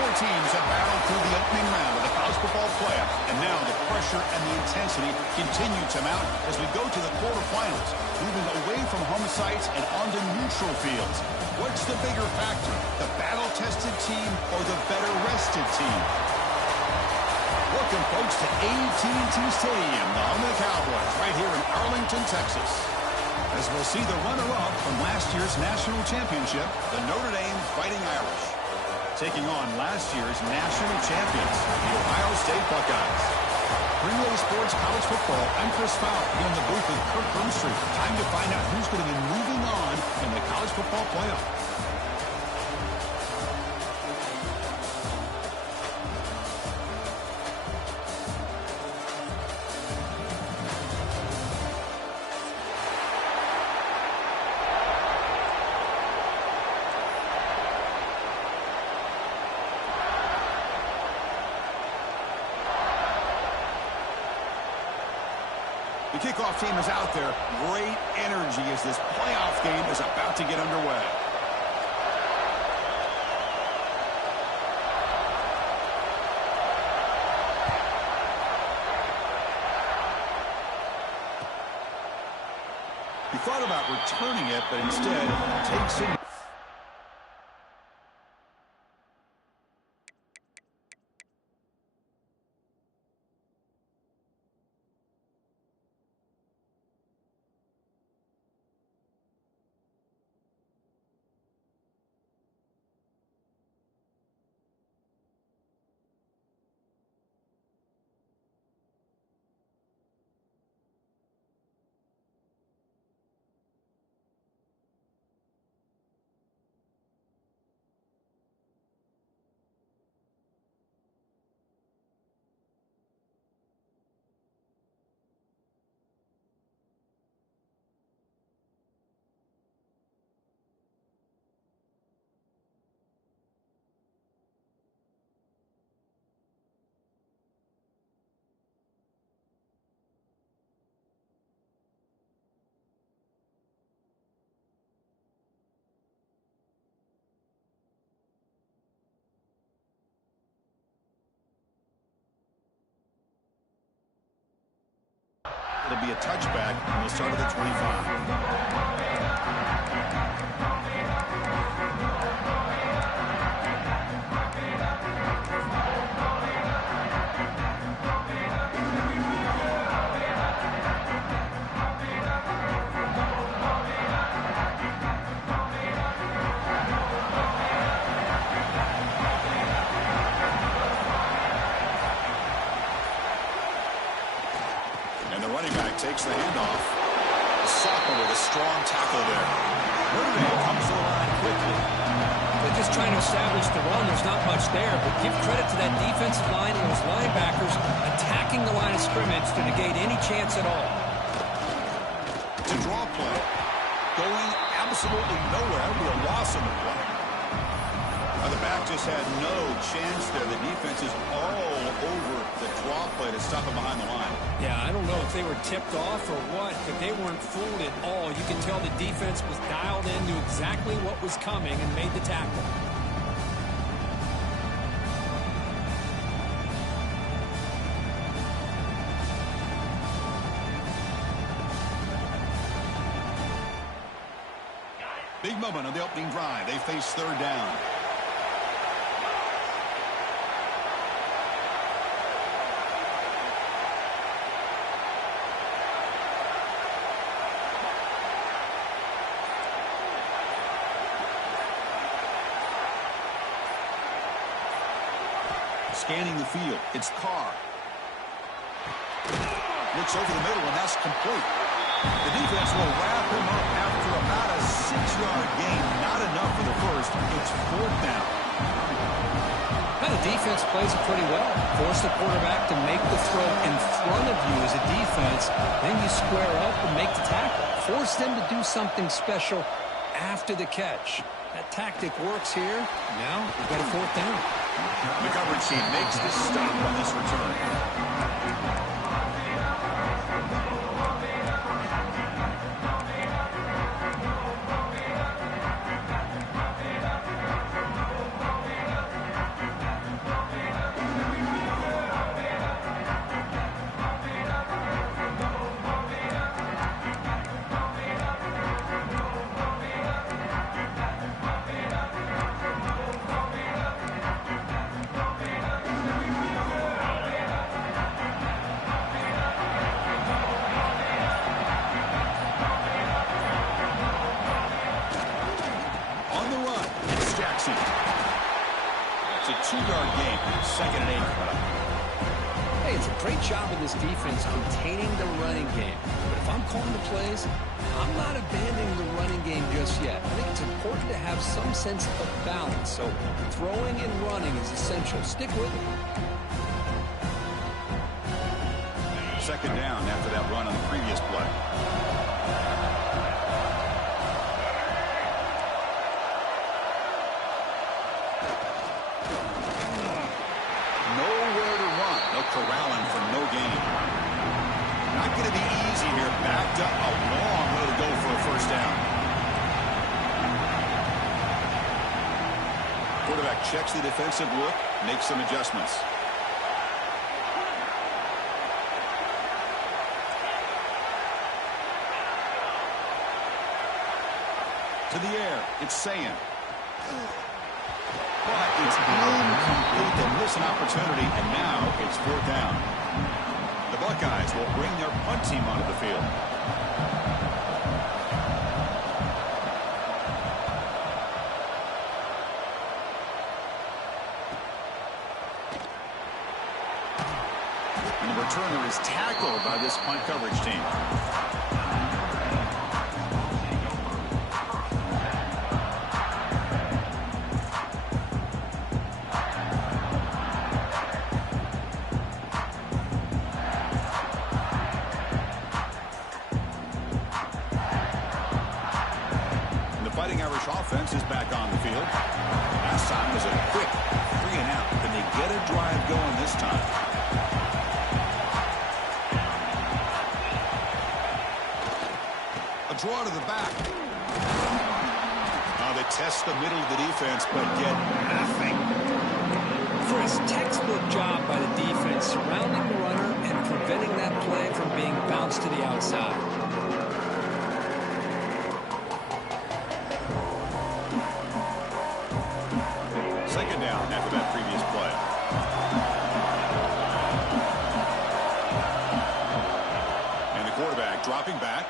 Four teams have battled through the opening round of the college football playoff, and now the pressure and the intensity continue to mount as we go to the quarterfinals, moving away from home sites and onto neutral fields. What's the bigger factor, the battle-tested team or the better-rested team? Welcome, folks, to AT&T Stadium, the home of the Cowboys, right here in Arlington, Texas. As we'll see the runner-up from last year's national championship, the Notre Dame Fighting Irish, taking on last year's national champions, the Ohio State Buckeyes. Greenway Sports College Football, I'm Chris Fowler, here in the booth with Kirk Broomstreet. Time to find out who's going to be moving on in the college football playoff. The kickoff team is out there. Great energy as this playoff game is about to get underway. He thought about returning it, but instead takes it. It'll be a touchback, and we'll start at the 25. Takes the handoff. Soccer with a strong tackle there. Notre Dame comes to the line quickly. They're just trying to establish the run. There's not much there, but give credit to that defensive line and those linebackers attacking the line of scrimmage to negate any chance at all. To draw play. Going absolutely nowhere with a loss in the play. The back just had no chance there. The defense is all over the draw play to stop him behind the line. Yeah, I don't know if they were tipped off or what, but they weren't fooled at all. You can tell the defense was dialed in, knew exactly what was coming, and made the tackle. Big moment on the opening drive. They face third down. Scanning the field, it's Carr. Looks over the middle, and that's complete. The defense will wrap him up after about a 6-yard gain. Not enough for the first. It's fourth down. Well, the defense plays it pretty well. Force the quarterback to make the throw in front of you as a defense. Then you square up and make the tackle. Force them to do something special after the catch. That tactic works here. Now we've got a fourth down. The coverage team makes the stop on this return. 2-yard gain. 2nd and 8 coming up. Hey, it's a great job in this defense containing the running game. But if I'm calling the plays, I'm not abandoning the running game just yet. I think it's important to have some sense of balance. So throwing and running is essential. Stick with it. 2nd down after that run on the previous play. Nowhere to run. No corralling for no gain. Not going to be easy here. Backed up a long way to go for a 1st down. Quarterback checks the defensive look, makes some adjustments. To the air, it's Sayan. But it's incomplete. They miss an opportunity, and now it's 4th down. The Buckeyes will bring their punt team onto the field. And the returner is tackled by this punt coverage team. Offense is back on the field. Last time was a quick 3 and out. Can they get a drive going this time? A draw to the back. They test the middle of the defense, but get nothing. Chris, textbook job by the defense surrounding the runner and preventing that play from being bounced to the outside. 2nd down after that previous play. And the quarterback dropping back.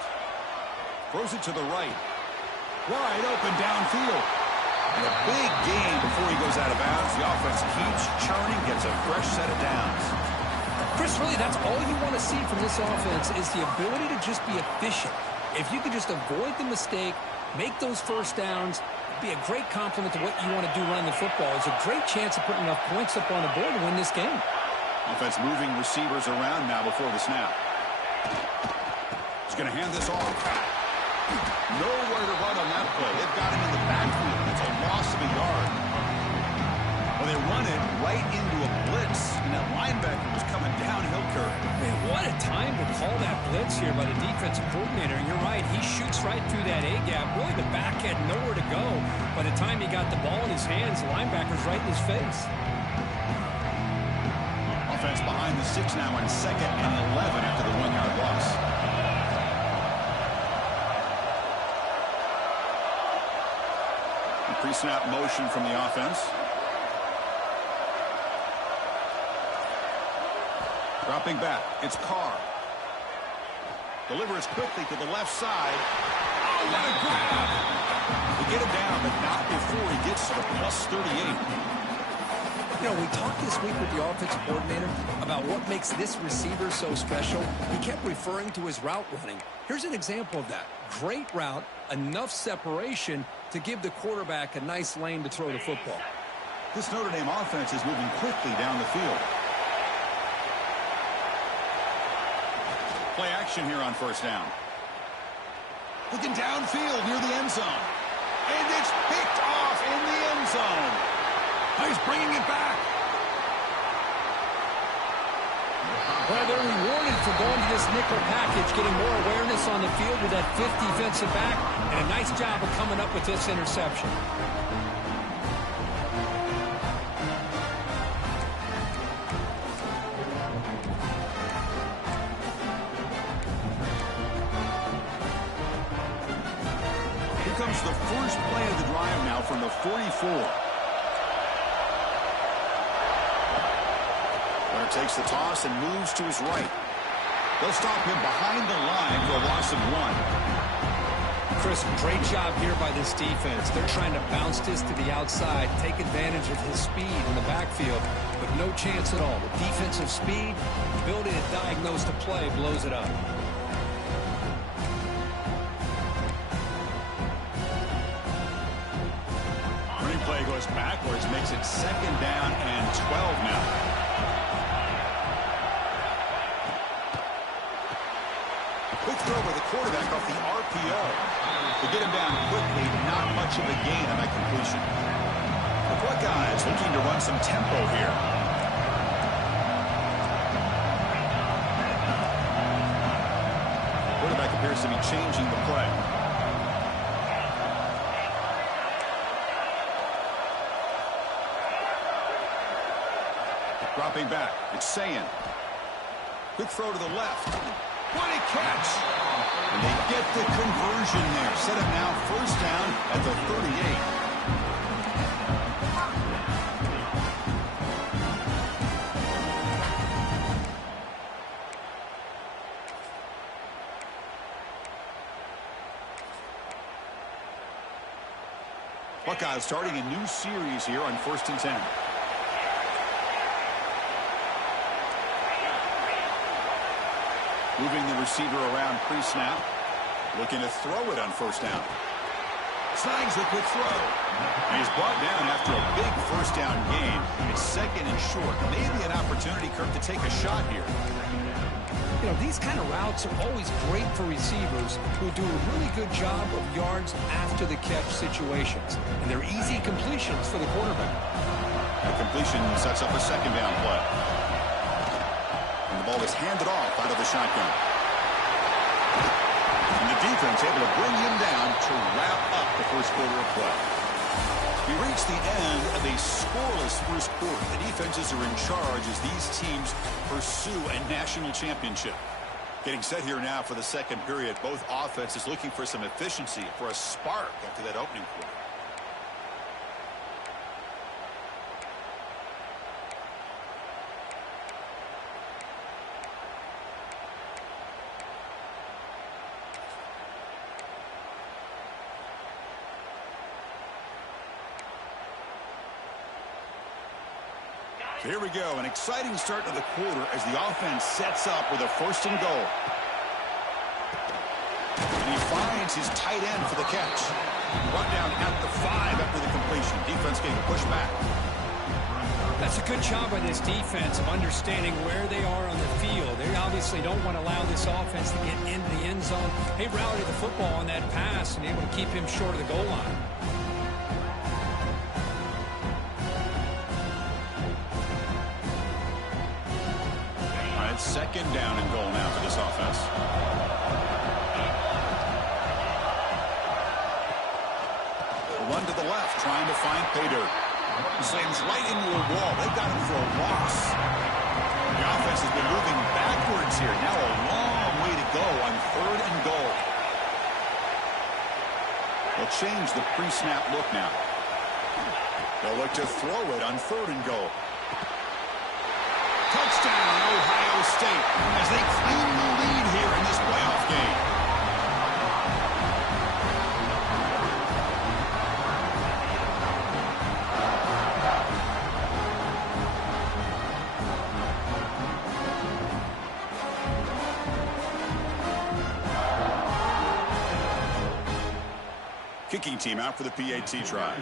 Throws it to the right. Wide open downfield. And a big gain before he goes out of bounds. The offense keeps churning, gets a fresh set of downs. Chris, really, that's all you want to see from this offense is the ability to just be efficient. If you could just avoid the mistake, make those 1st downs, be a great compliment to what you want to do running the football. It's a great chance of putting enough points up on the board to win this game. Offense moving receivers around now before the snap. He's going to hand this off. Nowhere to run on that play. They've got him in the backfield. It's a loss of a yard. Well, they run it right into a blitz, and that linebacker was coming downhill curve. Man, what a time to call that blitz here by the defensive coordinator. And you're right, he shoots right through that A-gap. Really, the back had nowhere to go. By the time he got the ball in his hands, the linebacker's right in his face. Offense behind the 6 now on 2nd and 11 after the 1-yard loss. Pre-snap motion from the offense. Dropping back, it's Carr. Delivers quickly to the left side. Oh, what a grab! We get him down, but not before he gets to the plus 38. You know, we talked this week with the offensive coordinator about what makes this receiver so special. He kept referring to his route running. Here's an example of that. Great route, enough separation to give the quarterback a nice lane to throw the football. This Notre Dame offense is moving quickly down the field. Play action here on 1st down. Looking downfield near the end zone. And it's picked off in the end zone. He's bringing it back. Well, they're rewarded for going to this nickel package, getting more awareness on the field with that 5th defensive back, and a nice job of coming up with this interception. Here comes the first play of the drive now from the 44. Takes the toss and moves to his right. They'll stop him behind the line for a loss of 1. Chris, great job here by this defense. They're trying to bounce this to the outside, take advantage of his speed in the backfield, but no chance at all. The defensive speed, ability to diagnose the play, blows it up. Running play goes backwards, makes it 2nd down and 12 now. Quick throw by the quarterback off the RPO. To get him down quickly, not much of a gain on that completion. The Buckeyes looking to run some tempo here. Quarterback appears to be changing the play. Dropping back, it's Sayin. Quick throw to the left. What a catch! And they get the conversion there. Set up now 1st down at the 38. Buckeyes starting a new series here on 1st and 10. Moving the receiver around pre-snap. Looking to throw it on 1st down. Snags the quick throw. And he's brought down after a big 1st down game. It's 2nd and short. Maybe an opportunity, Kirk, to take a shot here. You know, these kind of routes are always great for receivers who do a really good job of yards after the catch situations. And they're easy completions for the quarterback. The completion sets up a 2nd down play. And the ball is handed off out of the shotgun. And the defense able to bring him down to wrap up the 1st quarter of play. We reach the end of a scoreless 1st quarter. The defenses are in charge as these teams pursue a national championship. Getting set here now for the 2nd period. Both offenses looking for some efficiency, for a spark after that opening quarter. So here we go, an exciting start to the quarter as the offense sets up with a 1st and goal. And he finds his tight end for the catch. Brought down at the 5 after the completion. Defense getting pushed back. That's a good job by this defense of understanding where they are on the field. They obviously don't want to allow this offense to get into the end zone. They routed the football on that pass and able to keep him short of the goal line. All right, 2nd down and goal now for this offense. Run to the left, trying to find pay dirt. Slams right into a wall. They've got him for a loss. The offense has been moving backwards here. Now a long way to go on 3rd and goal. They'll change the pre-snap look now. They'll look to throw it on 3rd and goal. Touchdown, Ohio State, as they claim the lead here in this playoff game. Kicking team out for the PAT try.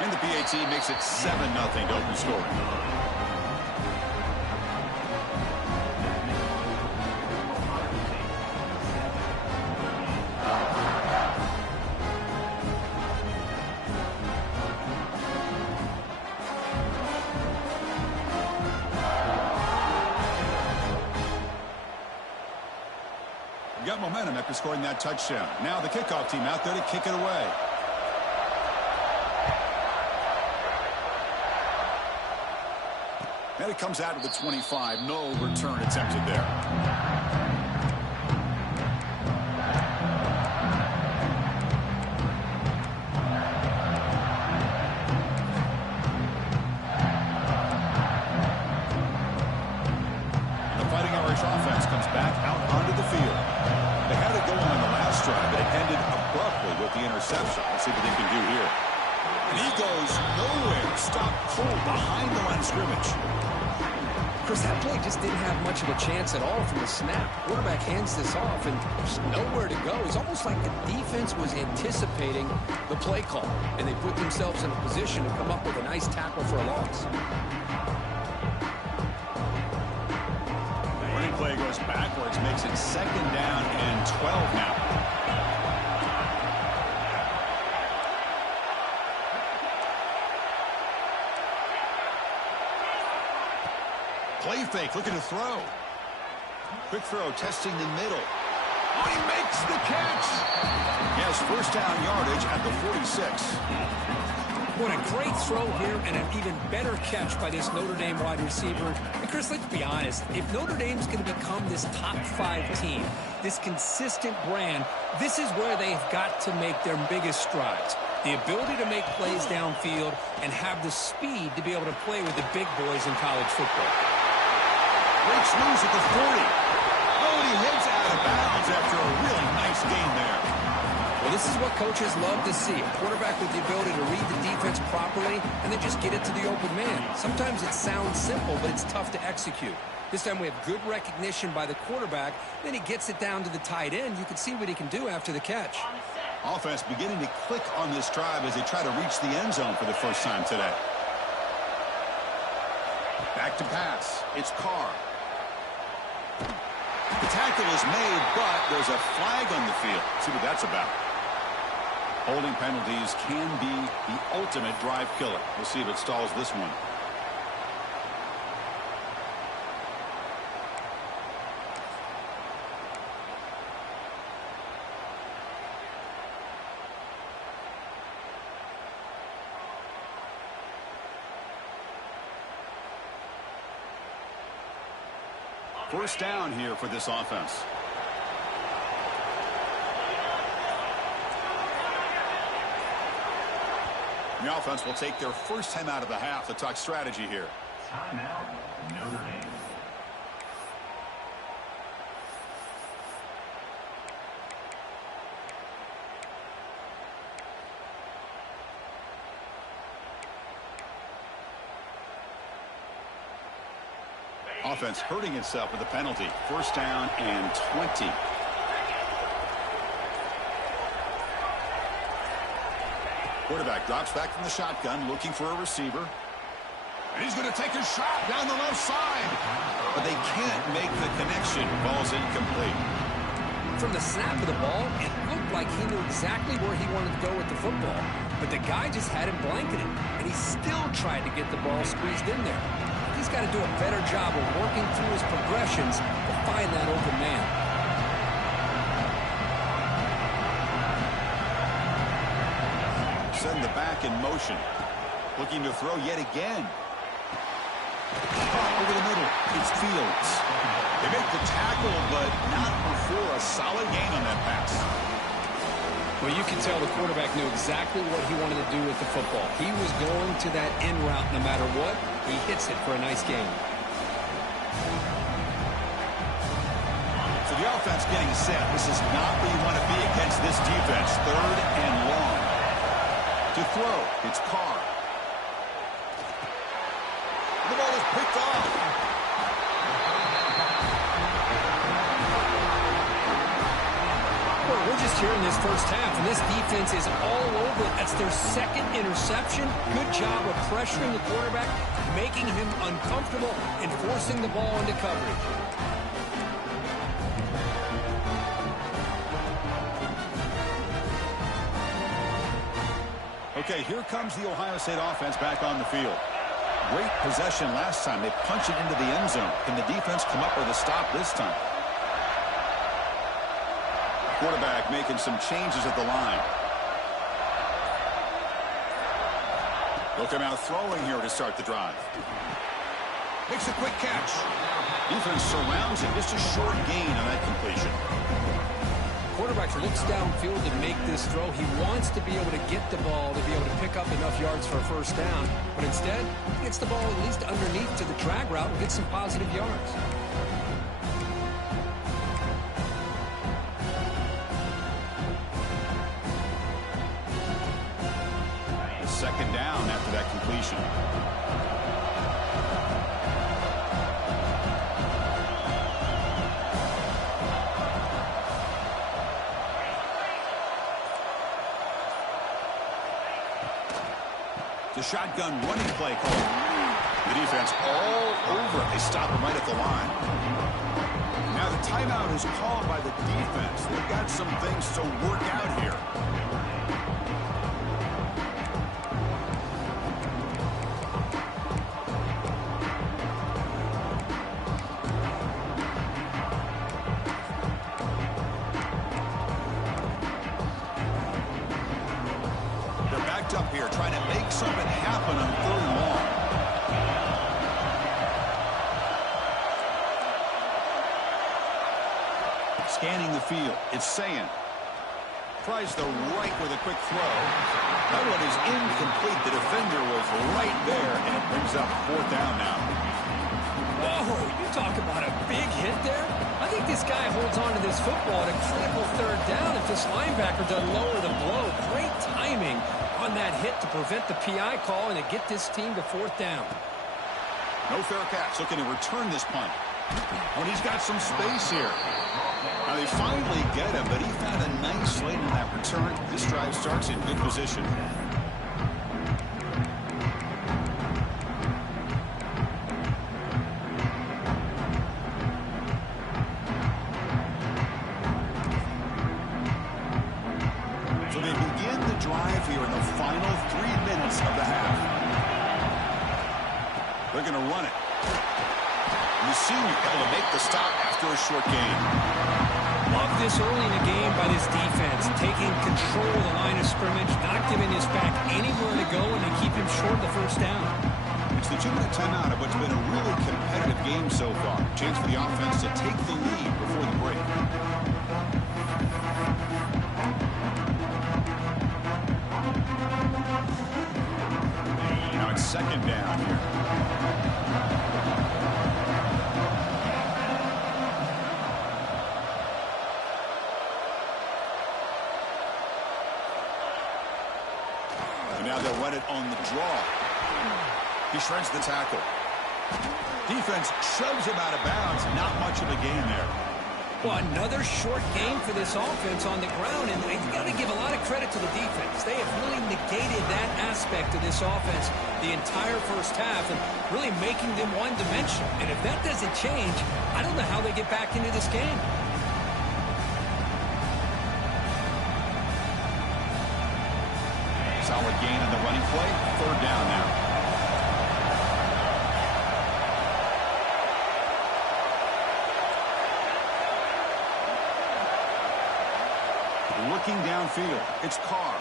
And the PAT makes it 7-0 to open scoring. Got momentum after scoring that touchdown. Now the kickoff team out there to kick it away. And it comes out of the 25. No return attempted there. The Fighting Irish offense comes back out onto the reception. Let's see what they can do here. And he goes nowhere. Stopped cold behind the line of scrimmage. Chris, that play just didn't have much of a chance at all from the snap. Quarterback hands this off, and there's nowhere to go. It's almost like the defense was anticipating the play call, and they put themselves in a position to come up with a nice tackle for a loss. The running play goes backwards, makes it 2nd down and 12 now. Play fake, looking to throw. Quick throw, testing the middle. Oh, he makes the catch. Yes, 1st down yardage at the 46. What a great throw here and an even better catch by this Notre Dame wide receiver. And Chris, let's be honest. If Notre Dame's going to become this top 5 team, this consistent brand, this is where they've got to make their biggest strides. The ability to make plays downfield and have the speed to be able to play with the big boys in college football. Breaks loose at the 40. Oh, and he heads out of bounds after a really nice gain there. Well, this is what coaches love to see. A quarterback with the ability to read the defense properly and then just get it to the open man. Sometimes it sounds simple, but it's tough to execute. This time we have good recognition by the quarterback. Then he gets it down to the tight end. You can see what he can do after the catch. Offense beginning to click on this drive as they try to reach the end zone for the first time today. Back to pass. It's Carr. The tackle is made, but there's a flag on the field. Let's see what that's about. Holding penalties can be the ultimate drive killer. We'll see if it stalls this one. First down here for this offense. The offense will take their first time out of the half to talk strategy here. Timeout, Notre Dame. Offense hurting itself with a penalty. First down and 20. Quarterback drops back from the shotgun, looking for a receiver. And he's going to take a shot down the left side. But they can't make the connection. Ball's incomplete. From the snap of the ball, it looked like he knew exactly where he wanted to go with the football. But the guy just had him blanketed, and he still tried to get the ball squeezed in there. He's got to do a better job of working through his progressions to find that open man. Send the back in motion. Looking to throw yet again. Over the middle. It's Fields. They make the tackle, but not before a solid gain on that pass. Well, you can tell the quarterback knew exactly what he wanted to do with the football. He was going to that in route no matter what. He hits it for a nice gain. So the offense getting set. This is not where you want to be against this defense. 3rd and long. To throw, it's Carr. The ball is picked off. Well, we're just here in this first half, and this defense is all over it. That's their 2nd interception. Good job of pressuring the quarterback, making him uncomfortable, and forcing the ball into coverage. Okay, here comes the Ohio State offense back on the field. Great possession last time. They punch it into the end zone. Can the defense come up with a stop this time? Quarterback making some changes at the line. They'll come out throwing here to start the drive. Makes a quick catch. Defense surrounds him. Just a short gain on that completion. Quarterback looks downfield to make this throw. He wants to be able to get the ball to be able to pick up enough yards for a first down. But instead, he gets the ball at least underneath to the drag route and gets some positive yards. completion. The shotgun running play call. The defense all over. They stop him right at the line. Now the timeout is called by the defense. They've got some things to work out here. Up here trying to make something happen on 3rd and long. Scanning the field. It's saying. Tries the right with a quick throw. That one is incomplete. The defender was right there, and it brings up 4th down now. Whoa, you talk about a big hit there. I think this guy holds on to this football at a critical 3rd down if this linebacker doesn't lower the blow. Great timing on that hit to prevent the PI call and to get this team to 4th down. No fair catch. Looking to return this punt. When he's got some space here. Now they finally get him, but he found a nice lane in that return. This drive starts in good position. So they begin the drive here in the final 3 minutes of the half. They're going to run it. The senior able to make the stop after a short gain. Love this early in the game by this defense, taking control of the line of scrimmage, not giving his back anywhere to go, and they keep him short of the 1st down. It's the 2-minute timeout of what's been a really competitive game so far. Chance for the offense to take the lead before the break. Now it's 2nd down here. Now they'll run it on the draw. He shreds the tackle. Defense shoves him out of bounds. Not much of a gain there. Well, another short game for this offense on the ground, and you got to give a lot of credit to the defense. They have really negated that aspect of this offense the entire 1st half and really making them one-dimensional. And if that doesn't change, I don't know how they get back into this game. Solid gain in the running play. 3rd down now. Looking downfield. It's Carr.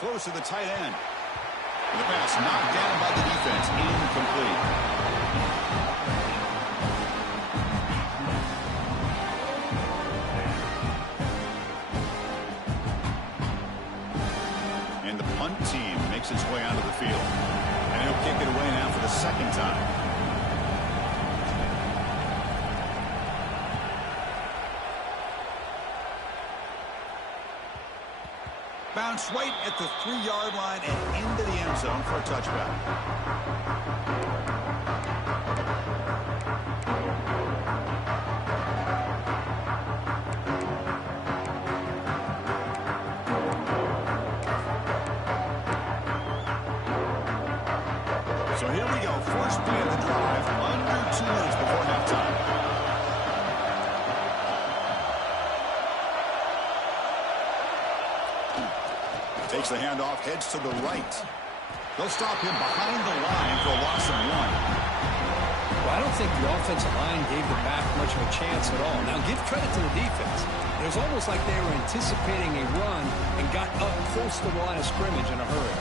Close to the tight end. The pass knocked down by the defense. Incomplete. And the punt team makes its way onto the field. And he'll kick it away now for the 2nd time. Bounce right at the 3-yard line and into the end zone for a touchback. So here we go. First play of the drive. Under 2 minutes before halftime. Takes the handoff, heads to the right. They'll stop him behind the line for a loss of 1. Well, I don't think the offensive line gave the back much of a chance at all. Now, give credit to the defense. It was almost like they were anticipating a run and got up close to the line of scrimmage in a hurry.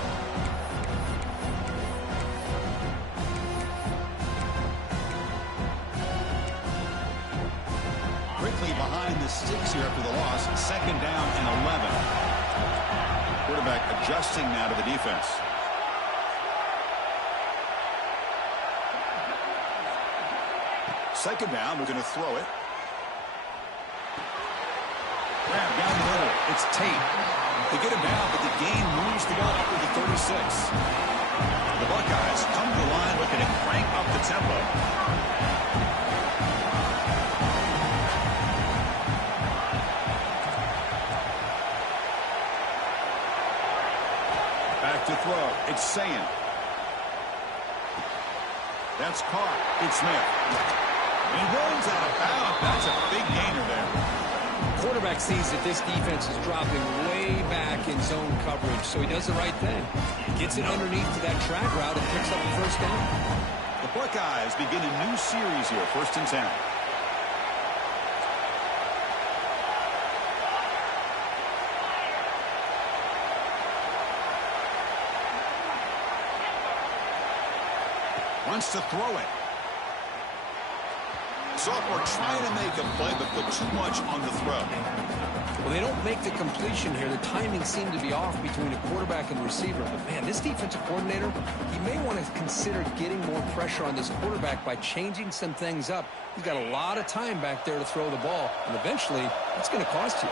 Quickly behind the sticks here after the loss. 2nd down and 11. Quarterback adjusting now to the defense. Second down, we're going to throw it. Grab down the middle. It's Tate. They get him down, but the gain moves the ball up to the 36. The Buckeyes come to the line looking to crank up the tempo. Back to throw. It's Sayin. That's caught. It's Smith. And he rolls out of bounds. That's a big gainer there. Quarterback sees that this defense is dropping way back in zone coverage, so he does the right thing. Gets it underneath to that drag route and picks up the first down. The Buckeyes begin a new series here, 1st and 10. Wants to throw it. Sophomore trying to make a play, but put too much on the throw. Well, they don't make the completion here. The timing seemed to be off between the quarterback and the receiver. But, man, this defensive coordinator, he may want to consider getting more pressure on this quarterback by changing some things up. He's got a lot of time back there to throw the ball, and eventually that's going to cost you.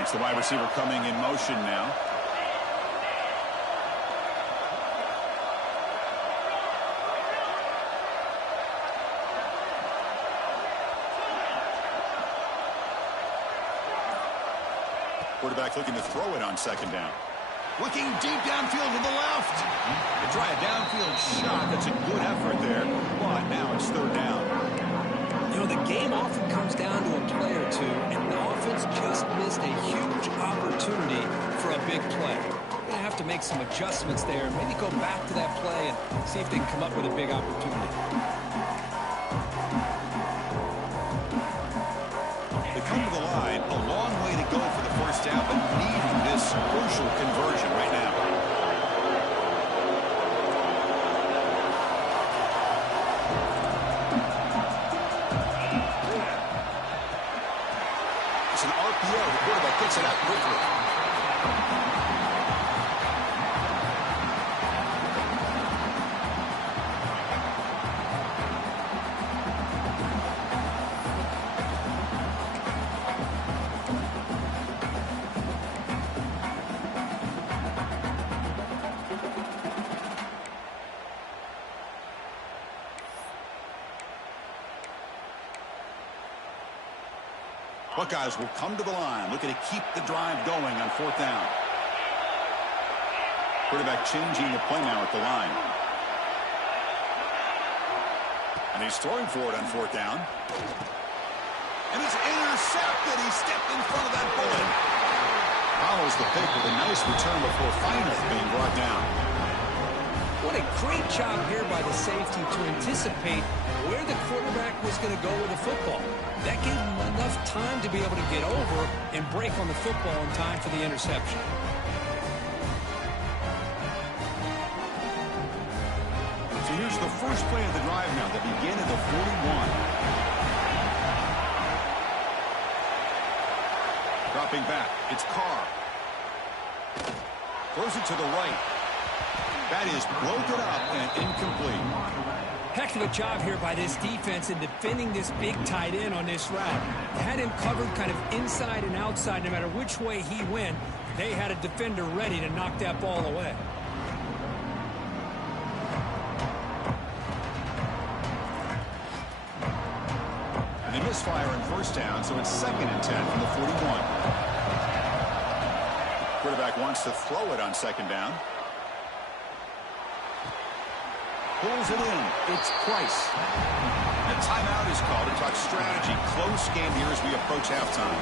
It's the wide receiver coming in motion now. Quarterback looking to throw it on 2nd down. Looking deep downfield to the left. They try a downfield shot. That's a good effort there. But now it's 3rd down. You know, the game often comes down to a play or two, and the offense just missed a huge opportunity for a big play. They're going to have to make some adjustments there, maybe go back to that play and see if they can come up with a big opportunity. They come to the line, a long way to go for the 1st down, but needing this crucial conversion right now. It's an RPO. The quarterback gets it out quickly. Buckeyes will come to the line, looking to keep the drive going on 4th down. Quarterback changing the play now at the line. And he's throwing for it on 4th down. And it's intercepted. He stepped in front of that bullet. Follows the pick with a nice return before finally being brought down. What a great job here by the safety to anticipate where the quarterback was going to go with the football. That gave him enough time to be able to get over and break on the football in time for the interception. So here's the first play of the drive now, that begin at the 41. Dropping back, it's Carr. Throws it to the right. That is broken up and incomplete. Heck of a job here by this defense in defending this big tight end on this route. Had him covered kind of inside and outside no matter which way he went. They had a defender ready to knock that ball away. And they misfire in 1st down, so it's 2nd and 10 from the 41. Quarterback wants to throw it on 2nd down. Pulls it in. It's Price. And a timeout is called to talk strategy. Close game here as we approach halftime.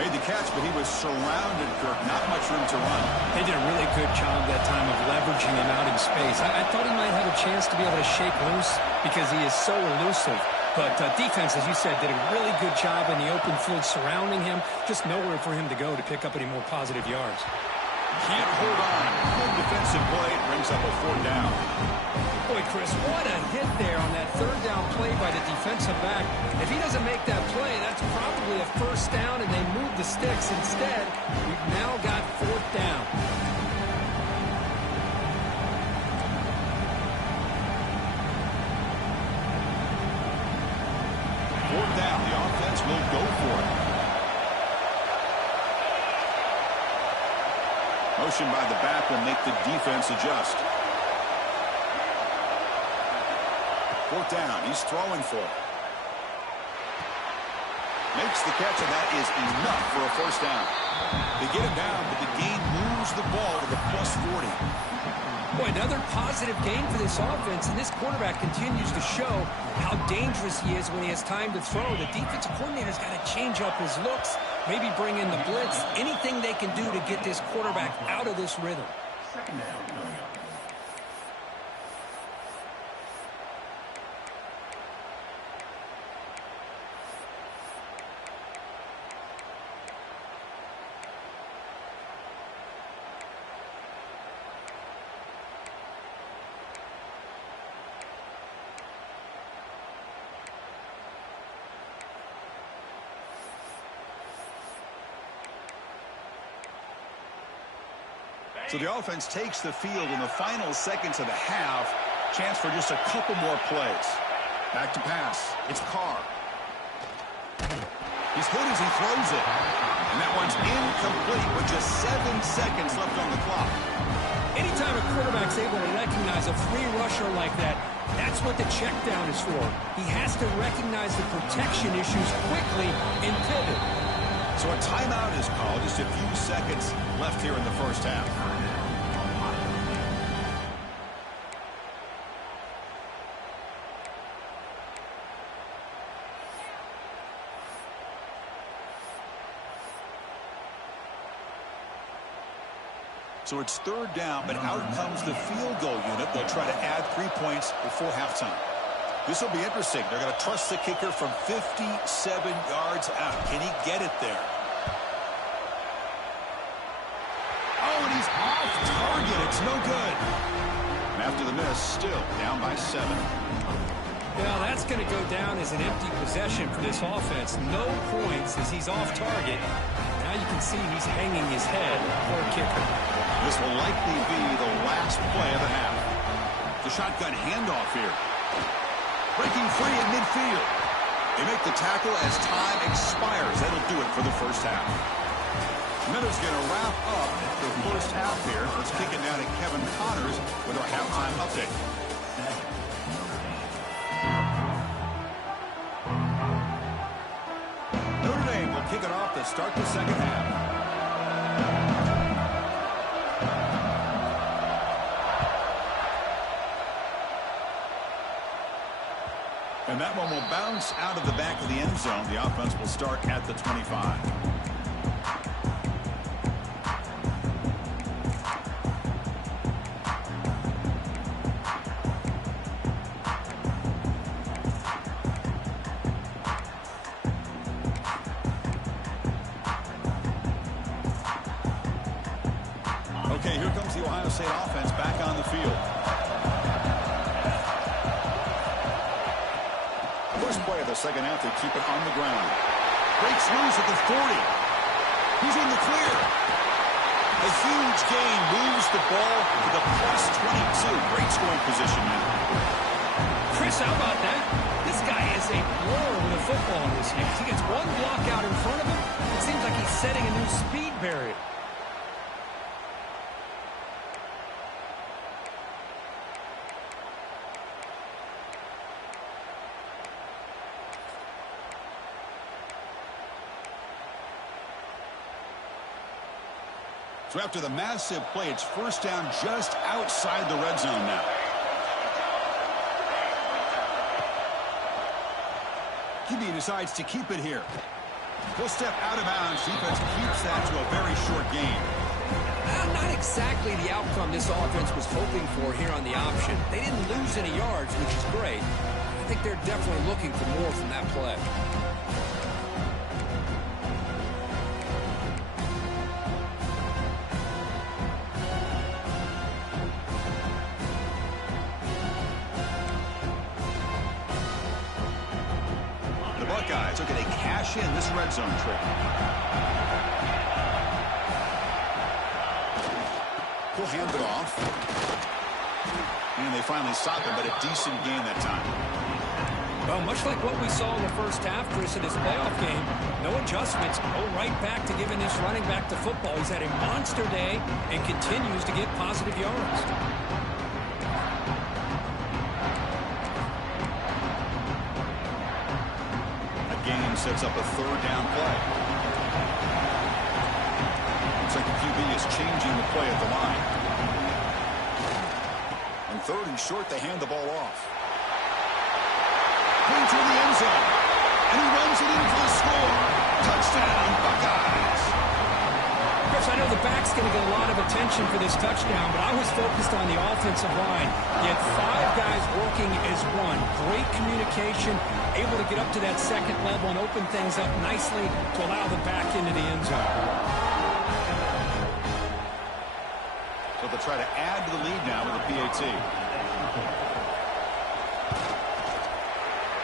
Made the catch, but he was surrounded, Kirk. Not much room to run. They did a really good job that time of leveraging him out in space. I thought he might have a chance to be able to shake loose because he is so elusive. But defense, as you said, did a really good job in the open field surrounding him. Just nowhere for him to go to pick up any more positive yards. Can't hold on. Good defensive play. Brings up a 4th down. Boy, Chris, what a hit there on that 3rd down play by the defensive back. If he doesn't make that play, that's probably a 1st down, and they move the sticks. Instead, we've now got 4th down. 4th down. The offense will go for it. Motion by the back will make the defense adjust. Fourth down. He's throwing for it. Makes the catch, and that is enough for a first down. They get it down, but the gain moves the ball to the plus 40. Boy, another positive gain for this offense, and this quarterback continues to show how dangerous he is when he has time to throw. The defensive coordinator's got to change up his looks, maybe bring in the blitz, anything they can do to get this quarterback out of this rhythm. Second down. So the offense takes the field in the final seconds of the half. Chance for just a couple more plays. Back to pass. It's Carr. He's good as he throws it. And that one's incomplete with just 7 seconds left on the clock. Anytime a quarterback's able to recognize a free rusher like that, that's what the check down is for. He has to recognize the protection issues quickly and pivot. So a timeout is called. Just a few seconds left here in the first half. So it's third down, but out comes the field goal unit. They'll try to add 3 points before halftime. This will be interesting. They're going to trust the kicker from 57 yards out. Can he get it there? Oh, and he's off target. It's no good. And after the miss, still down by 7. Well, that's going to go down as an empty possession for this offense. No points as he's off target. Now you can see he's hanging his head. Poor kicker. This will likely be the last play of the half. The shotgun handoff here. Breaking free in midfield. They make the tackle as time expires. That'll do it for the first half. Miller's going to wrap up the first half here. Let's kick it now to Kevin Connors with our halftime update. Notre Dame will kick it off to start the second half. And that one will bounce out of the back of the end zone. The offense will start at the 25. Okay, here comes the Ohio State offense back on the field. First play of the second half, they keep it on the ground. Breaks loose at the 40. He's in the clear. A huge gain moves the ball to the plus 22. Great scoring position now. Chris, how about that? This guy is a blower with a football in his hands. He gets one block out in front of him. It seems like he's setting a new speed barrier. So after the massive play, it's first down just outside the red zone now. QB decides to keep it here. He'll step out of bounds. Defense keeps that to a very short gain. Not exactly the outcome this offense was hoping for here on the option. They didn't lose any yards, which is great. I think they're definitely looking for more from that play. Buckeyes are going to cash in this red zone trip. He'll hand it off. And they finally stop him, but a decent gain that time. Well, much like what we saw in the first half, Chris, in this playoff game, no adjustments, go right back to giving this running back to football. He's had a monster day and continues to get positive yards. That game sets up a third down play. Looks like the QB is changing the play at the line. On third and short, they hand the ball off. Into the end zone, and he runs it in for the score. Touchdown, Buckeyes. Chris, I know the back's going to get a lot of attention for this touchdown, but I was focused on the offensive line. You had 5 guys working as one. Great communication, able to get up to that second level and open things up nicely to allow the back into the end zone. So they'll try to add to the lead now with a PAT.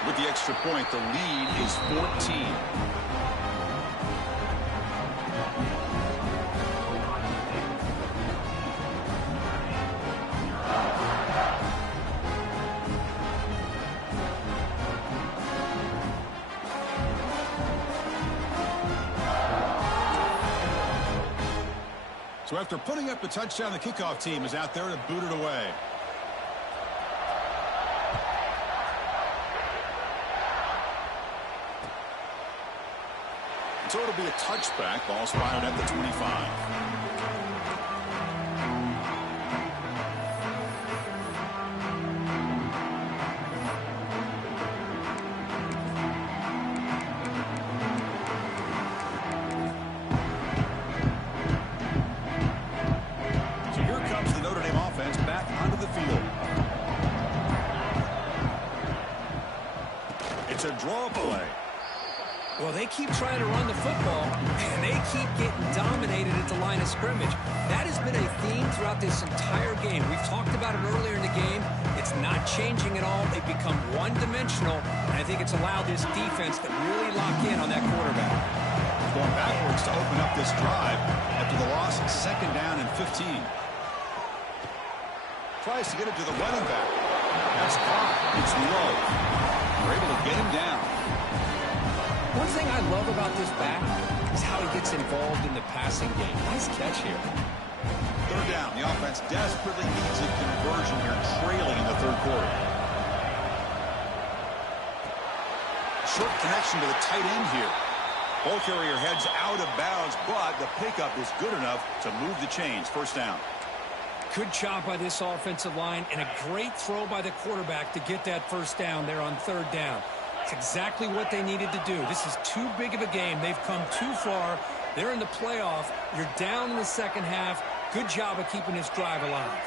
With the extra point, the lead is 14. So after putting up the touchdown, the kickoff team is out there to boot it away. So it'll be a touchback. Ball spotted at the 25. So here comes the Notre Dame offense back onto the field. It's a draw play. Well, they keep trying to run the football, and they keep getting dominated at the line of scrimmage. That has been a theme throughout this entire game. We've talked about it earlier in the game. It's not changing at all. They've become one-dimensional, and I think it's allowed this defense to really lock in on that quarterback. Going backwards to open up this drive after the loss, second down and 15. Tries to get it to the running back. That's caught. It's low. We're able to get him down. One thing I love about this back is how he gets involved in the passing game. Nice catch here. Third down. The offense desperately needs a conversion here, trailing in the third quarter. Short connection to the tight end here. Ball carrier heads out of bounds, but the pickup is good enough to move the chains. First down. Good job by this offensive line, and a great throw by the quarterback to get that first down there on third down. It's exactly what they needed to do. This is too big of a game. They've come too far. They're in the playoff. You're down in the second half. Good job of keeping this drive alive.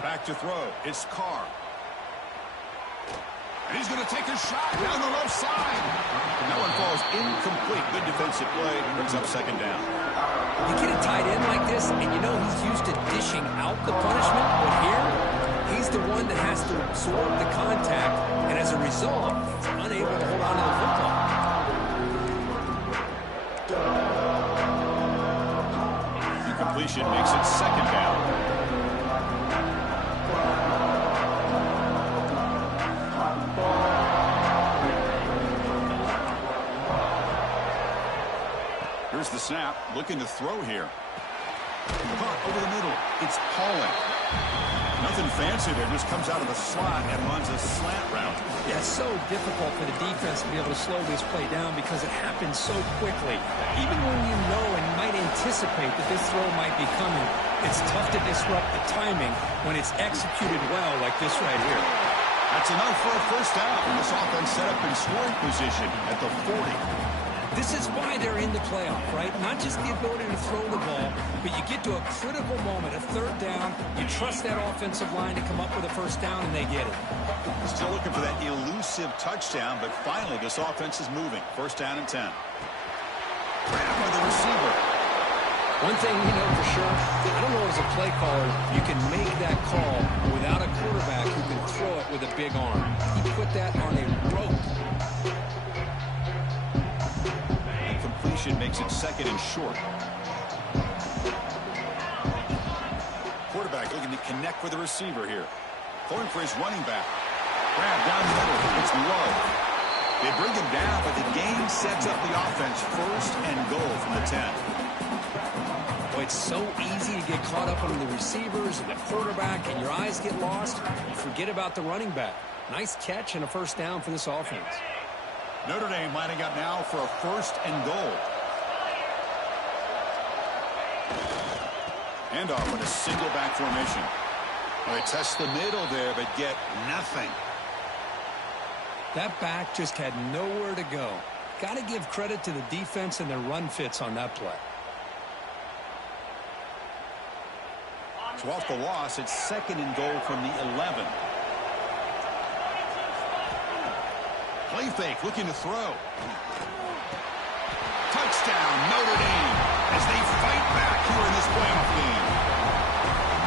Back to throw. It's Carr. And he's going to take a shot down the left side. And that one falls incomplete. Good defensive play. Brings up second down. You get a tight end like this, and you know he's used to dishing out the punishment. But here, he's the one that has to absorb the contact, and as a result, he's unable to hold on to the football. Incompletion makes it second down. Here's the snap, looking to throw here. Caught over the middle. It's Pauling. Nothing fancy there, just comes out of the slot and runs a slant route. Yeah, it's so difficult for the defense to be able to slow this play down because it happens so quickly. Even when you know and might anticipate that this throw might be coming, it's tough to disrupt the timing when it's executed well like this right here. That's enough for a first down. This offense set up in scoring position at the 40. This is why they're in the playoff, right? Not just the ability to throw the ball, but you get to a critical moment, a third down. You trust that offensive line to come up with a first down, and they get it. Still looking for that elusive touchdown, but finally this offense is moving. First down and 10. Grab by the receiver. One thing you know for sure, I don't know as a play caller, you can make that call without a quarterback who can throw it with a big arm. He put that on a rope. Makes it second and short. Quarterback looking to connect with the receiver here. Going for his running back. Grab down the middle. It's low. They bring him down, but the game sets up the offense. First and goal from the 10. Well, it's so easy to get caught up on the receivers and the quarterback, and your eyes get lost. You forget about the running back. Nice catch and a first down for this offense. Notre Dame lining up now for a first and goal. Handoff in a single back formation. Well, they test the middle there, but get nothing. That back just had nowhere to go. Got to give credit to the defense and their run fits on that play. So off the loss, it's second and goal from the 11. Play fake, looking to throw. Touchdown, Notre Dame, as they fight back here in this playoff game.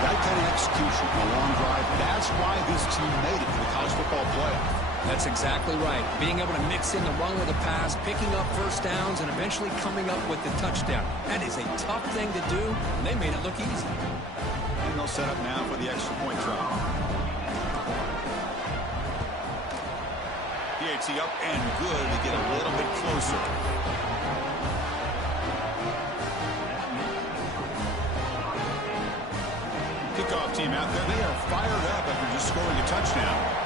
That kind of execution, a long drive, that's why this team made it to the college football playoff. That's exactly right. Being able to mix in the run with the pass, picking up first downs, and eventually coming up with the touchdown. That is a tough thing to do, and they made it look easy. And they'll set up now for the extra point try. PAT up and good to get a little bit closer. Kickoff team out there. They are fired up after just scoring a touchdown.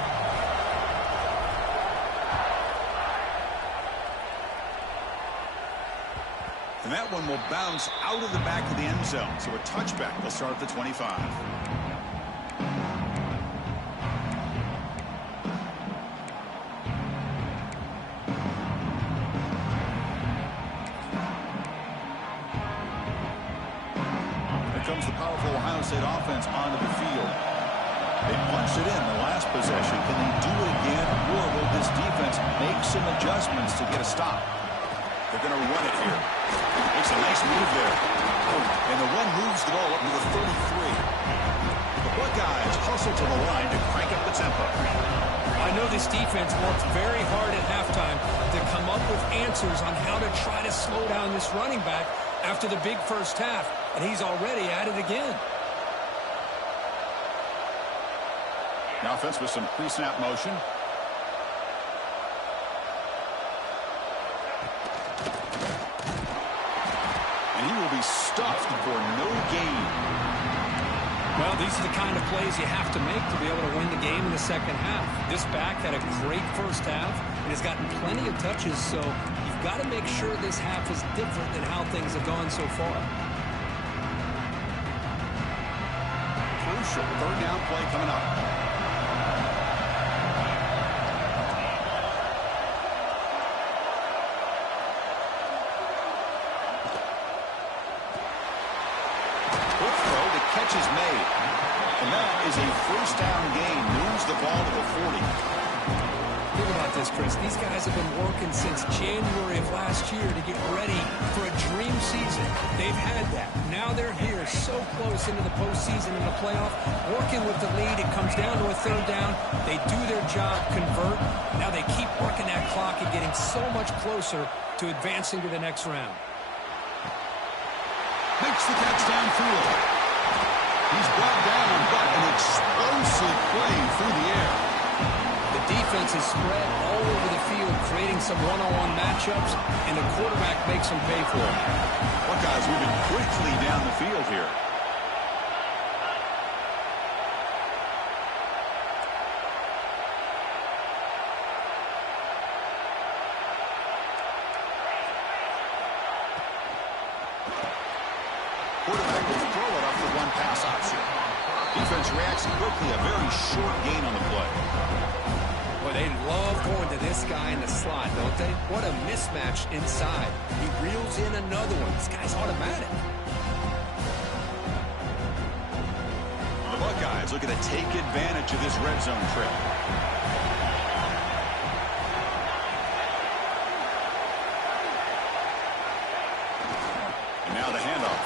And that one will bounce out of the back of the end zone. So a touchback will start at the 25. Here comes the powerful Ohio State offense onto the field. They punched it in the last possession. Can they do it again, or will this defense make some adjustments to get a stop? They're going to run it here. Makes a nice move there. And the one moves the ball up to the 33. The Buckeyes hustle to the line to crank up the tempo. I know this defense worked very hard at halftime to come up with answers on how to try to slow down this running back after the big first half, and he's already at it again. Now offense with some pre-snap motion. And he will be stuffed for no gain. Well, these are the kind of plays you have to make to be able to win the game in the second half. This back had a great first half and has gotten plenty of touches, so you've got to make sure this half is different than how things have gone so far. Crucial third down play coming up. Is made. And that is a first down gain. Moves the ball to the 40. Think about this, Chris. These guys have been working since January of last year to get ready for a dream season. They've had that. Now they're here so close into the postseason and the playoff, working with the lead. It comes down to a third down. They do their job, convert. Now they keep working that clock and getting so much closer to advancing to the next round. Makes the catch downfield. He's brought down, but an explosive play through the air. The defense is spread all over the field, creating some one-on-one matchups, and the quarterback makes them pay for it. Buckeyes moving quickly down the field here. Quarterback will throw it off the one pass option. Defense reacts quickly, a very short gain on the play. Boy, they love going to this guy in the slot, don't they? What a mismatch inside. He reels in another one. This guy's automatic. The Buckeyes looking to take advantage of this red zone trip. And now the handoff.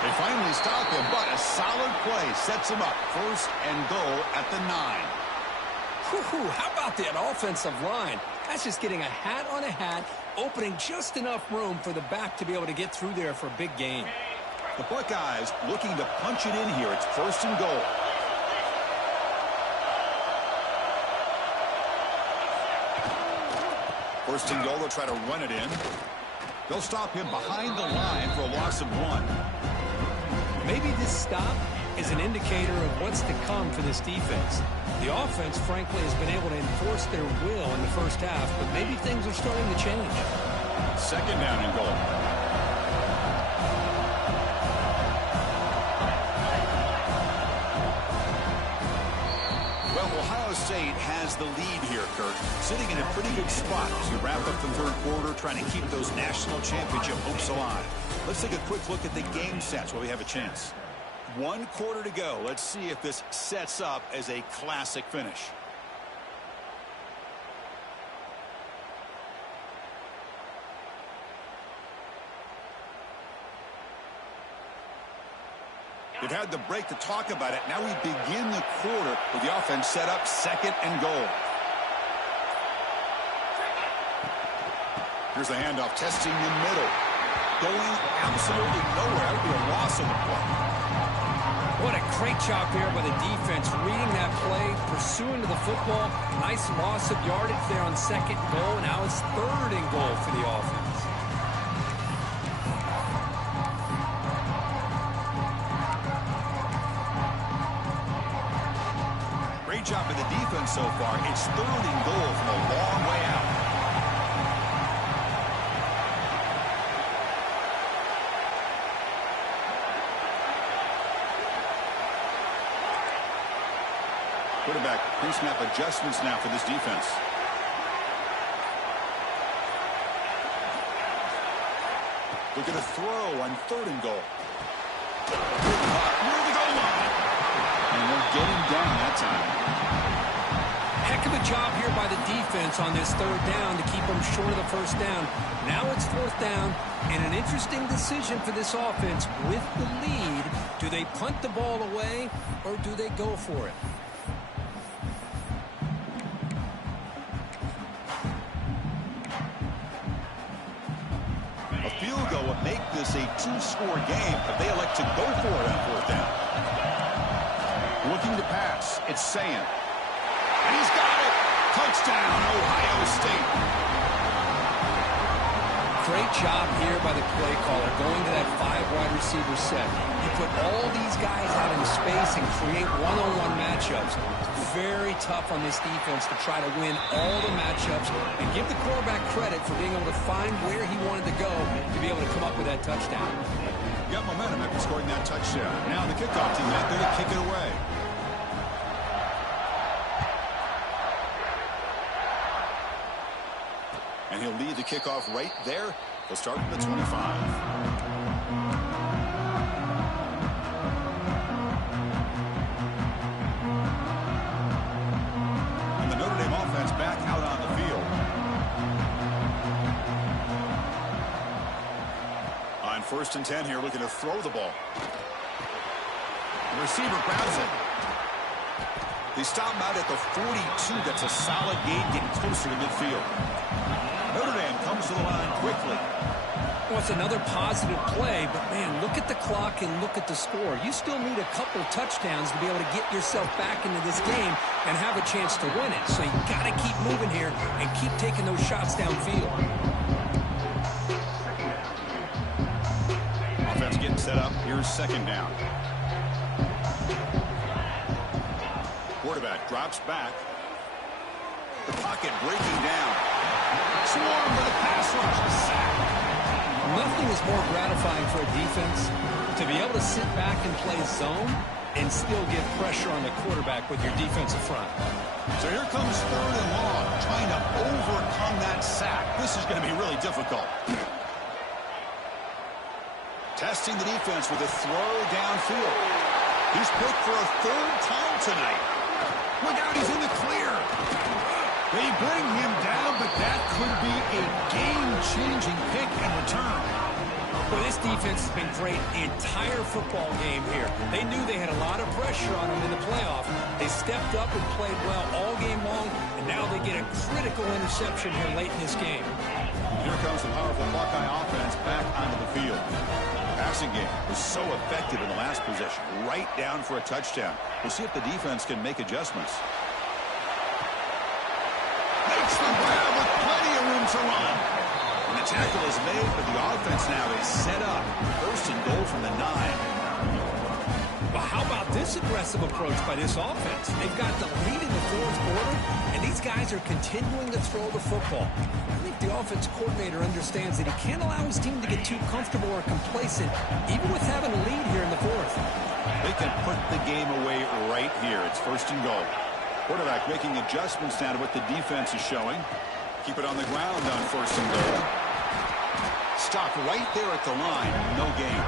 They finally stop him, but a solid play sets him up. First and goal at the 9. Whew, how about that offensive line? That's just getting a hat on a hat, opening just enough room for the back to be able to get through there for a big gain. The Buckeyes looking to punch it in here. It's first and goal. First and goal, they'll try to run it in. They'll stop him behind the line for a loss of 1. Maybe this stop is an indicator of what's to come for this defense. The offense, frankly, has been able to enforce their will in the first half, but maybe things are starting to change. Second down and goal. Well, Ohio State has the lead here, Kurt. Sitting in a pretty good spot as we wrap up the third quarter, trying to keep those national championship hopes alive. Let's take a quick look at the game stats while we have a chance. 1 quarter to go. Let's see if this sets up as a classic finish. We've had the break to talk about it. Now we begin the quarter with the offense set up, second and goal. Here's the handoff, testing the middle. Going absolutely nowhere. That would be a loss on the play. What a great job here by the defense, reading that play, pursuing to the football. Nice loss of yardage there on second goal. Now it's third and goal for the offense. Great job by the defense so far. It's third and goal from a long way out. Quarterback pre-snap adjustments now for this defense. Look at a throw on third and goal. Near the goal line. And they'll get him down that time. Heck of a job here by the defense on this third down to keep them short of the first down. Now it's fourth down, and an interesting decision for this offense with the lead. Do they punt the ball away, or do they go for it? A field goal would make this a 2-score game if they elect to go for it on fourth down. Looking to pass, it's Sand. And he's got it! Touchdown, Ohio State. Great job here by the play caller, going to that 5 wide receiver set. You put all these guys out in space and create one-on-one matchups. Very tough on this defense to try to win all the matchups and give the quarterback credit for being able to find where he wanted to go to be able to come up with that touchdown. You got momentum after scoring that touchdown. Now the kickoff team out there to kick it away. And he'll lead the kickoff right there. They'll start at the 25. Back out on the field. On 1st and 10 here, looking to throw the ball. The receiver grabs it. They stop him out at the 42. That's a solid gain, getting closer to midfield. Notre Dame comes to the line quickly. Well, it's another positive play, but, man, look at the clock and look at the score. You still need a couple touchdowns to be able to get yourself back into this game and have a chance to win it. So you got to keep moving here and keep taking those shots downfield. Offense getting set up. Here's second down. Quarterback drops back. The pocket breaking down. Swarm for the pass rush. Sack. Nothing is more gratifying for a defense to be able to sit back and play zone and still get pressure on the quarterback with your defensive front. So here comes third and long, trying to overcome that sack. This is going to be really difficult. Testing the defense with a throw downfield. He's picked for a third time tonight. Look out, he's in the clear. They bring him down, but that could be a game-changing pick and return. Well, this defense has been great the entire football game here. They knew they had a lot of pressure on them in the playoff. They stepped up and played well all game long, and now they get a critical interception here late in this game. Here comes the powerful Buckeye offense back onto the field. The passing game was so effective in the last possession, right down for a touchdown. We'll see if the defense can make adjustments. Makes the grab with plenty of room to tackle is made, but the offense now is set up. First and goal from the 9. Well, how about this aggressive approach by this offense? They've got the lead in the fourth quarter, and these guys are continuing to throw the football. I think the offense coordinator understands that he can't allow his team to get too comfortable or complacent, even with having a lead here in the fourth. They can put the game away right here. It's first and goal. Quarterback making adjustments now to what the defense is showing. Keep it on the ground on first and goal. Stop right there at the line. No gain.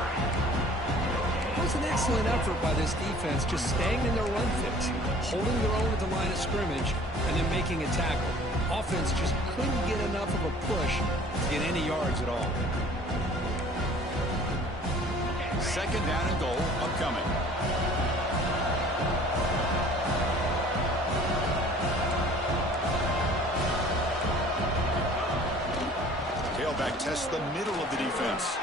It was an excellent effort by this defense, just staying in their run fix, holding their own at the line of scrimmage, and then making a tackle. Offense just couldn't get enough of a push to get any yards at all. Second down and goal upcoming. Tailback tests the middle of the defense.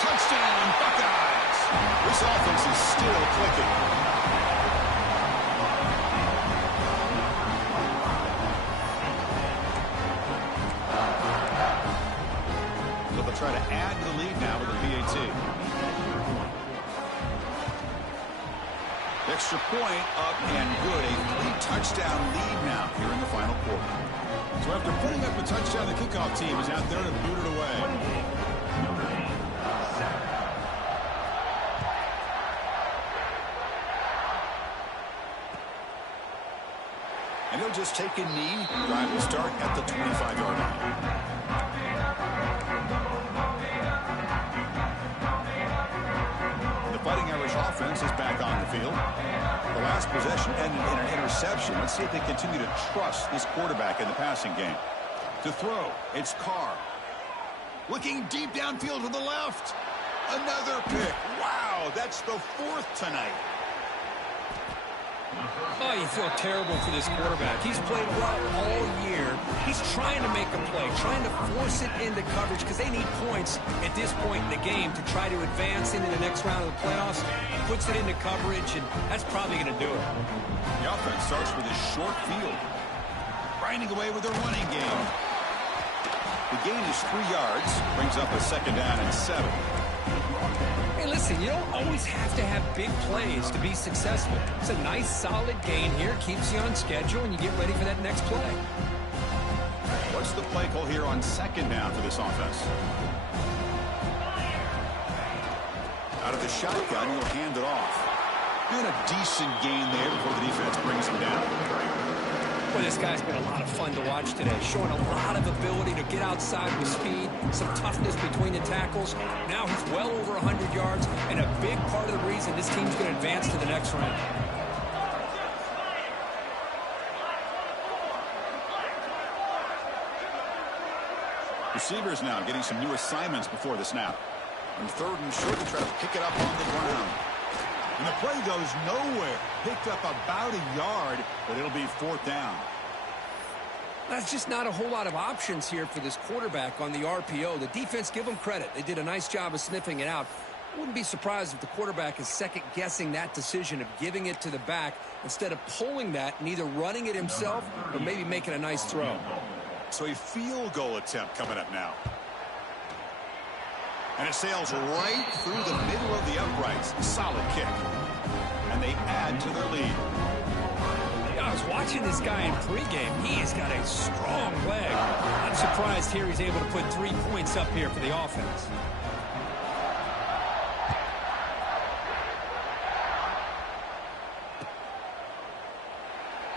Touchdown, Buckeyes! This offense is still clicking. So they'll try to add to the lead now with a PAT. Extra point up and good. A 3-touchdown lead now here in the final quarter. So after putting up a touchdown, the kickoff team is out there to boot it away. And he'll just take a knee. Drive will start at the 25-yard line. The Fighting Irish offense is back on the field. The last possession ended in an interception. Let's see if they continue to trust this quarterback in the passing game. To throw, it's Carr. Looking deep downfield to the left. Another pick. Wow, that's the 4th tonight. Oh, you feel terrible for this quarterback. He's played well all year. He's trying to make a play, trying to force it into coverage because they need points at this point in the game to try to advance into the next round of the playoffs. Puts it into coverage, and that's probably going to do it. The offense starts with a short field. Grinding away with a running game. The gain is 3 yards. Brings up a second down and 7. Hey, listen, you don't always have to have big plays to be successful. It's a nice, solid gain here. Keeps you on schedule, and you get ready for that next play. What's the play call here on second down for this offense? Out of the shotgun, he'll hand it off. Doing a decent gain there before the defense brings him down. Well, this guy's been a lot of fun to watch today, showing a lot of ability to get outside with speed, some toughness between the tackles. Now he's well over 100 yards, and a big part of the reason this team's going to advance to the next round. Receivers now getting some new assignments before the snap. And third and short to try to pick it up on the ground. And the play goes nowhere. Picked up about a yard, but it'll be 4th down. That's just not a whole lot of options here for this quarterback on the RPO. The defense, give them credit. They did a nice job of sniffing it out. I wouldn't be surprised if the quarterback is second-guessing that decision of giving it to the back instead of pulling that and either running it himself or maybe making a nice throw. So a field goal attempt coming up now. And it sails right through the middle of the uprights. Solid kick. And they add to their lead. Yeah, I was watching this guy in pregame. He has got a strong leg. I'm surprised here he's able to put 3 points up here for the offense.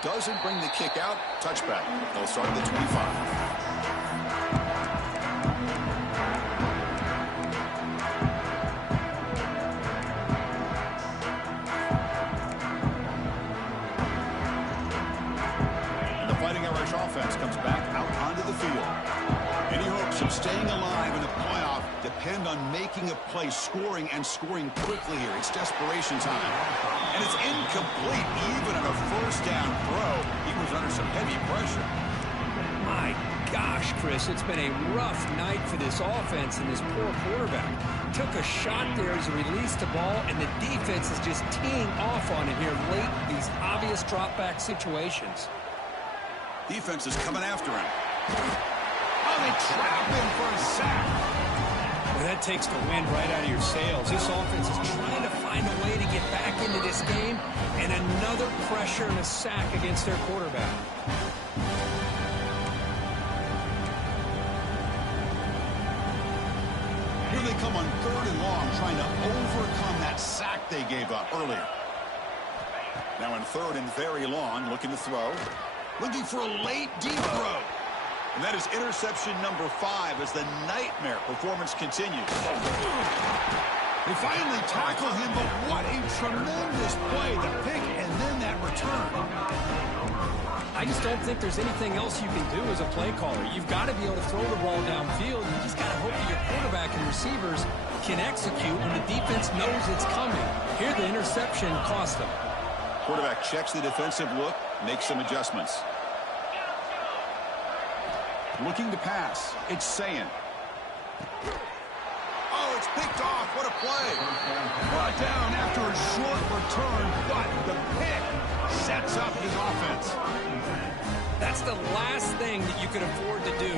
Doesn't bring the kick out. Touchback. They'll start at the 25. Offense comes back out onto the field. Any hopes of staying alive in the playoff depend on making a play, scoring and scoring quickly here. It's desperation time. And it's incomplete even on a first down throw. He was under some heavy pressure. My gosh, Chris, it's been a rough night for this offense and this poor quarterback. Took a shot there as he released the ball, and the defense is just teeing off on it here late in these obvious drop-back situations. Defense is coming after him. Oh, Oh, they trap him for a sack. Well, that takes the wind right out of your sails. This offense is trying to find a way to get back into this game, and another pressure and a sack against their quarterback. Here they come on 3rd and long, trying to overcome that sack they gave up earlier. Now in 3rd and very long, looking to throw. Looking for a late deep throw. And that is interception number 5 as the nightmare performance continues. They finally tackle him, but what a tremendous play. The pick and then that return. I just don't think there's anything else you can do as a play caller. You've got to be able to throw the ball downfield. You just got to hope that your quarterback and receivers can execute when the defense knows it's coming. Here the interception cost them. Quarterback checks the defensive look, makes some adjustments. Looking to pass. It's Sayin. Oh, it's picked off. What a play. Brought down after a short return, but the pick sets up his offense. That's the last thing that you could afford to do.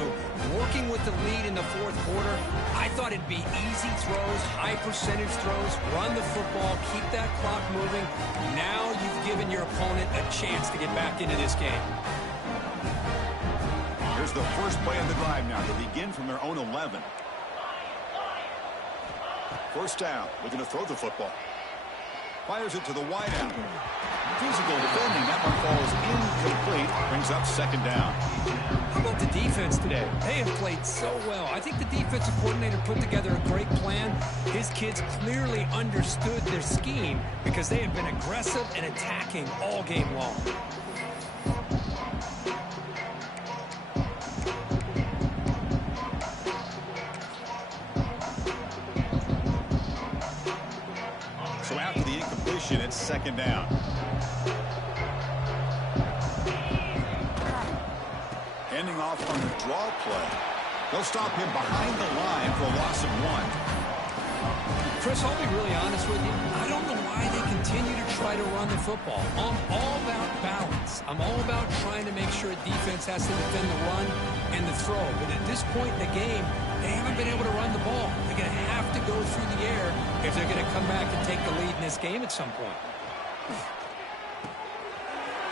Working with the lead in the 4th quarter, I thought it'd be easy throws, high percentage throws, run the football, keep that clock moving. Now you've given your opponent a chance to get back into this game. Here's the first play of the drive now. They begin from their own 11. First down, looking to throw the football. Fires it to the wideout. Physical defending. That one falls incomplete. Brings up 2nd down. How about the defense today? They have played so well. I think the defensive coordinator put together a great plan. His kids clearly understood their scheme because they have been aggressive and attacking all game long. So after the incompletion, it's 2nd down. Ending off on the draw play. They'll stop him behind the line for a loss of 1. Chris, I'll be really honest with you. I don't know why they continue to try to run the football. I'm all about balance. I'm all about trying to make sure a defense has to defend the run and the throw. But at this point in the game, they haven't been able to run the ball. They're going to have to go through the air if they're going to come back and take the lead in this game at some point.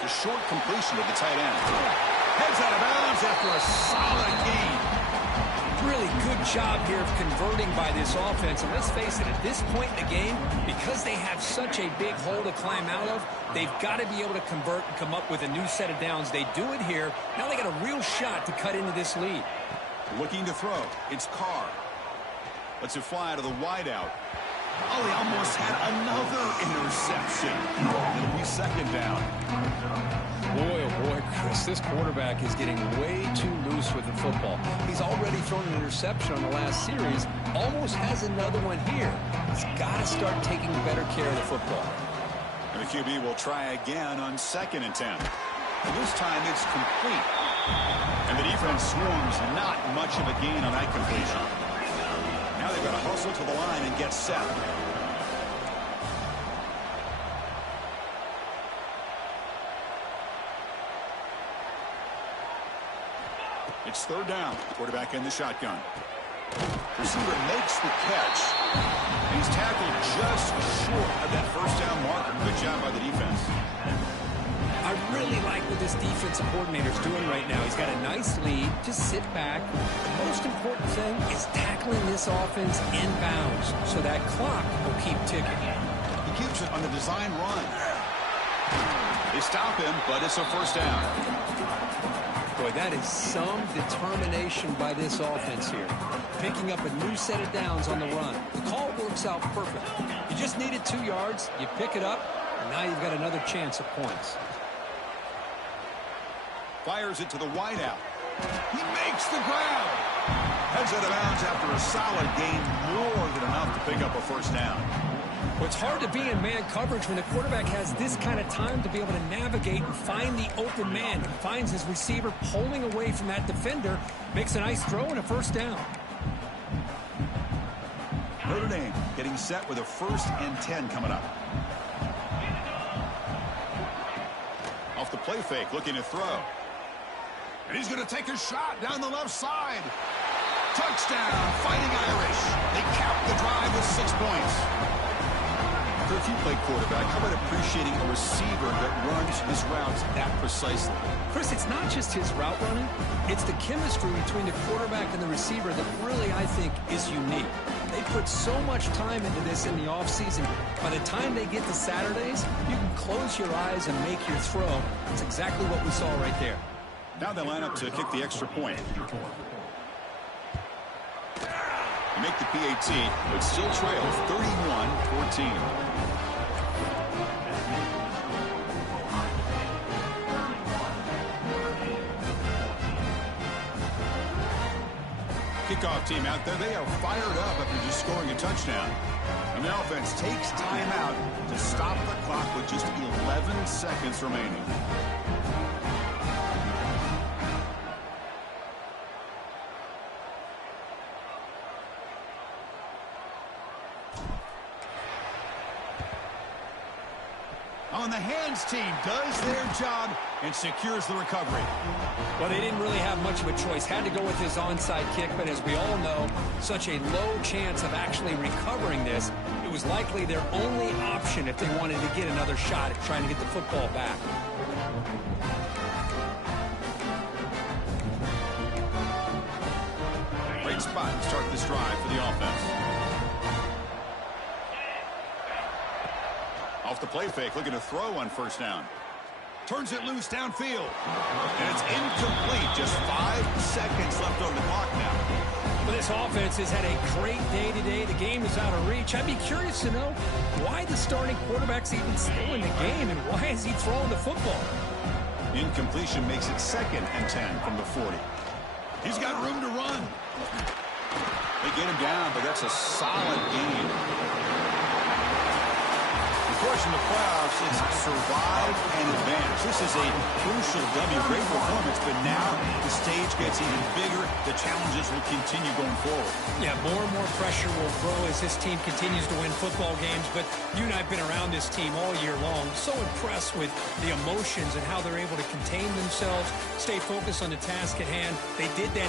The short completion of the tight end. Heads out of bounds after a solid gain. Really good job here of converting by this offense. And let's face it, at this point in the game, because they have such a big hole to climb out of, they've got to be able to convert and come up with a new set of downs. They do it here. Now they got a real shot to cut into this lead. Looking to throw. It's Carr. Lets it fly to the wideout. Oh, he almost had another interception. It'll be 2nd down. Boy, oh boy, Chris, this quarterback is getting way too loose with the football. He's already thrown an interception on the last series. Almost has another one here. He's got to start taking better care of the football. And the QB will try again on 2nd and 10. And this time it's complete. And the defense swarms not much of a gain on that completion. Now they've got to hustle to the line and get set. It's 3rd down. Quarterback in the shotgun. Receiver makes the catch. And he's tackled just short of that 1st down marker. Good job by the defense. I really like what this defensive coordinator is doing right now. He's got a nice lead. Just sit back. The most important thing is tackling this offense in bounds so that clock will keep ticking. He keeps it on the design run. They stop him, but it's a 1st down. Boy, that is some determination by this offense here. Picking up a new set of downs on the run. The call works out perfect. You just needed 2 yards. You pick it up, and now you've got another chance at points. Fires it to the wideout. He makes the grab. Heads out of bounds after a solid gain, more than enough to pick up a 1st down. Well, it's hard to be in man coverage when the quarterback has this kind of time to be able to navigate and find the open man. He finds his receiver pulling away from that defender, makes a nice throw and a 1st down. Notre Dame getting set with a 1st and 10 coming up. Off the play fake, looking to throw. And he's going to take a shot down the left side. Touchdown, Fighting Irish. They cap the drive with 6 points. If you play quarterback, how about appreciating a receiver that runs his routes that precisely? Chris, it's not just his route running. It's the chemistry between the quarterback and the receiver that really, I think, is unique. They put so much time into this in the offseason. By the time they get to Saturdays, you can close your eyes and make your throw. That's exactly what we saw right there. Now they line up to kick the extra point. They make the PAT, but still trail 31-14. Kickoff team out there, they are fired up after just scoring a touchdown. And the offense takes time out to stop the clock with just 11 seconds remaining. On the hands team does their job and secures the recovery. Well, they didn't really have much of a choice. Had to go with his onside kick, but as we all know, such a low chance of actually recovering this. It was likely their only option if they wanted to get another shot at trying to get the football back. Great spot to start this drive for the offense. Off the play fake, looking to throw on first down. Turns it loose downfield. And it's incomplete. Just 5 seconds left on the clock now. But this offense has had a great day today. The game is out of reach. I'd be curious to know why the starting quarterback's even still in the game and why is he throwing the football? Incompletion makes it 2nd and 10 from the 40. He's got room to run. They get him down, but that's a solid gain. Of course, in the playoffs, it's survive and advance. This is a crucial W. Great performance, but now the stage gets even bigger. The challenges will continue going forward. Yeah, more and more pressure will grow as this team continues to win football games. But you and I have been around this team all year long. So impressed with the emotions and how they're able to contain themselves, stay focused on the task at hand. They did that